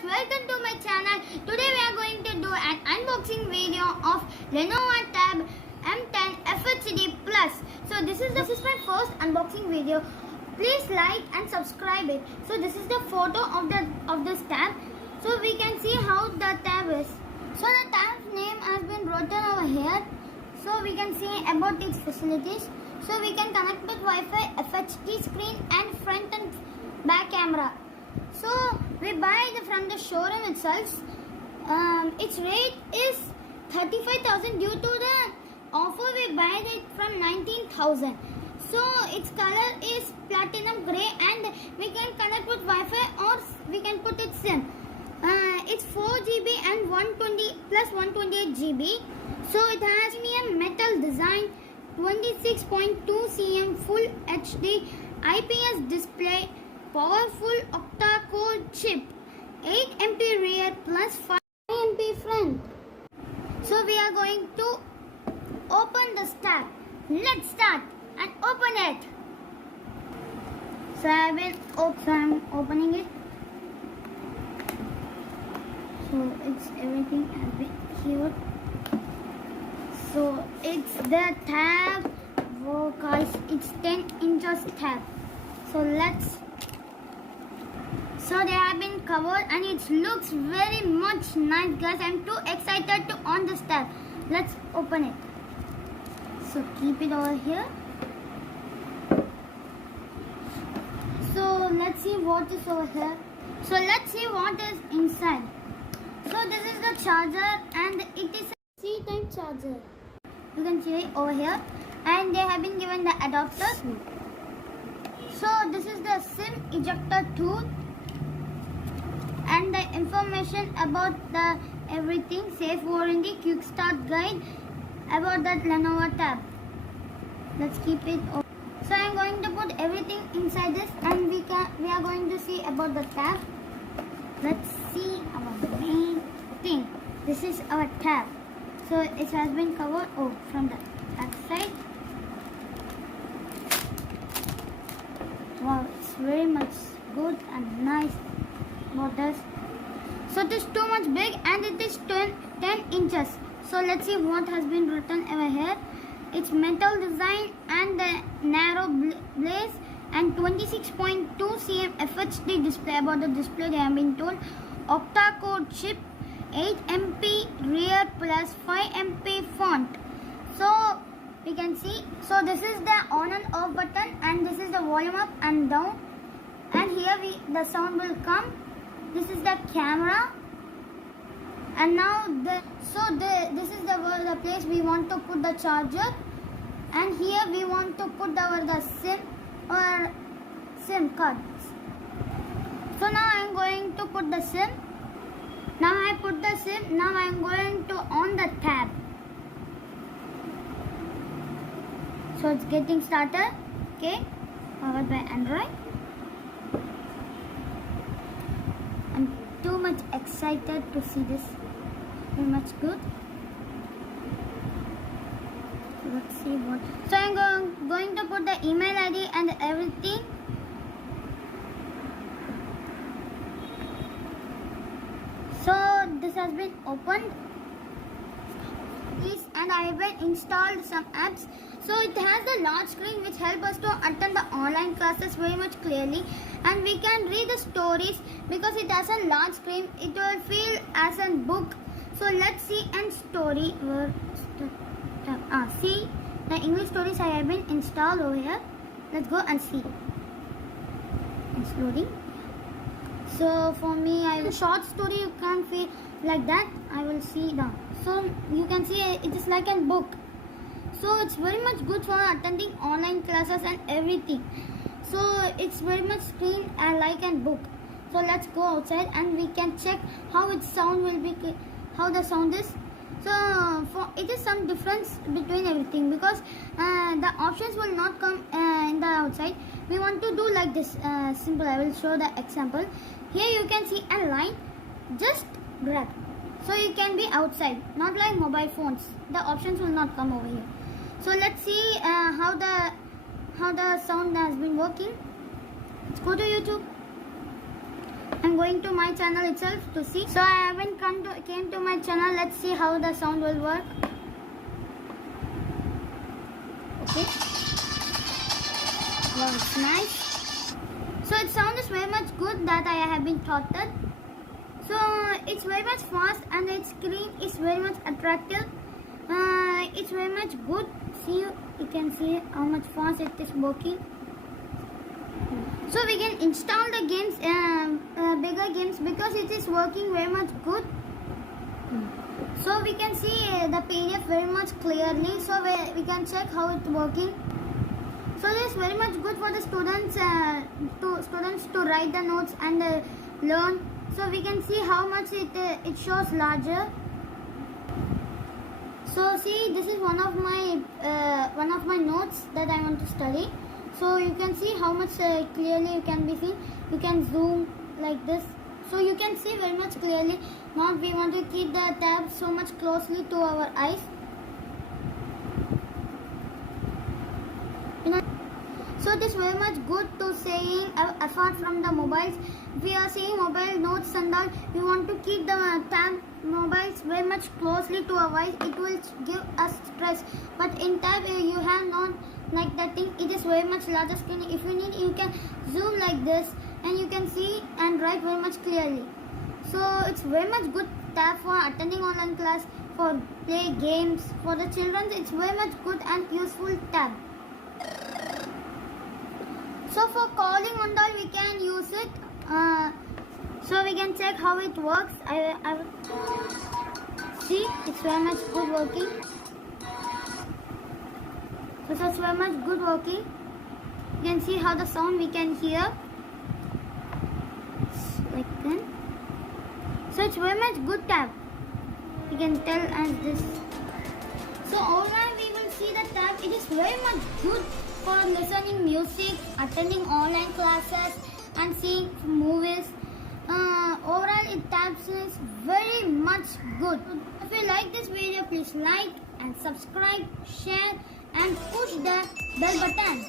viewers, welcome to my channel. Today we are going to do an unboxing video of Lenovo Tab M10 FHD Plus. So this is my first unboxing video. Please like and subscribe it. So this is the photo of this tab. So we can see how the tab is. So the tab's name has been written over here. So we can see about its facilities. So we can connect with Wi-Fi, FHD screen and front and back camera. So we buy it from the showroom itself. Its rate is 35,000 due to the offer. We buy it from 19,000. So its color is platinum grey and we can connect with Wi-Fi or we can put it SIM. It's 4 GB and 120 plus 128 GB. So it has me a metal design, 26.2 cm Full HD IPS display, powerful octa-core chip, 8 MP rear plus 5 MP front. So we are going to open the tab. Let's start and open it. So I'm opening it. So it's everything has been here. So it's the tab. Oh guys, it's 10 inches tab. So they have been covered and it looks very much nice, guys. I'm too excited to on this tab. Let's open it. So keep it over here. So let's see what is over here. So let's see what is inside. So this is the charger and it is a C-type charger. You can see it over here and they have been given the adapter. So this is the SIM ejector tool and the information about the everything, safe warranty, quick start guide about that Lenovo tab. Let's keep it open. So I am going to put everything inside this and we are going to see about the tab. Let's see about the main thing. This is our tab. So it has been covered from the back side. Wow, it's very much good and nice models. So it is too much big and it is 10 inches. So let's see what has been written over here. It's metal design and the narrow blaze and 26.2 cm FHD display. About the display they have been told octa-core chip, 8 MP rear plus 5 MP font. So we can see, so this is the on and off button and this is the volume up and down, and here the sound will come. This is the camera, and now this is the place we want to put the charger, and here we want to put the SIM cards. So now I am going to put the SIM. Now I put the SIM. Now I am going to on the tab. So it's getting started. Okay, powered by Android. I'm too much excited to see this. Very much good. Let's see what. So I'm going to put the email ID and everything. So this has been opened. And I have installed some apps. So it has a large screen which helps us to attend the online classes very much clearly, and we can read the stories because it has a large screen. It will feel as a book. So let's see and story. See the English stories I have been installed over here. Let's go and see. It's loading. So for me, I have a short story. You can't feel like that. I will see now. So you can see it is like a book. So it's very much good for attending online classes and everything. So it's very much screen like a book. So let's go outside and we can check how its sound will be, how the sound is. So it is some difference between everything because the options will not come in the outside. We want to do like this simple. I will show the example. Here you can see a line. Just grab. So you can be outside, not like mobile phones. The options will not come over here. So let's see how the sound has been working. Let's go to YouTube. I'm going to my channel itself to see. So I haven't came to my channel. Let's see how the sound will work. Okay. Wow, it's nice. So it sounds very much good that I have been taught that. So it's very much fast and its screen is very much attractive. It's very much good. See, you can see how much fast it is working. So we can install the games, bigger games, because it is working very much good. So we can see the PDF very much clearly. So we can check how it's working. So this is very much good for the students to write the notes and learn. So we can see how much it shows larger. So see, this is one of my notes that I want to study. So you can see how much clearly you can be seen. You can zoom like this, so you can see very much clearly. Now we want to keep the tab so much closely to our eyes. So it is very much good to saying apart from the mobiles. If we are seeing mobile notes and all, we want to keep the tab mobiles very much closely to our eyes. It will give us stress. But in tab you have not like that thing. It is very much larger screen. If you need, you can zoom like this and you can see and write very much clearly. So it's very much good tab for attending online class, for play games, for the children. It's very much good and useful tab. So for calling and all, we can use it. So we can check how it works. I will see, it's very much good working. So it's very much good working. You can see how the sound we can hear. Like that. So it's very much good tab. You can tell as this. So overall we will see the tab. It is very much good for listening music, attending online classes and seeing movies. Overall it tabs is very much good. If you like this video, please like and subscribe, share and push the bell button.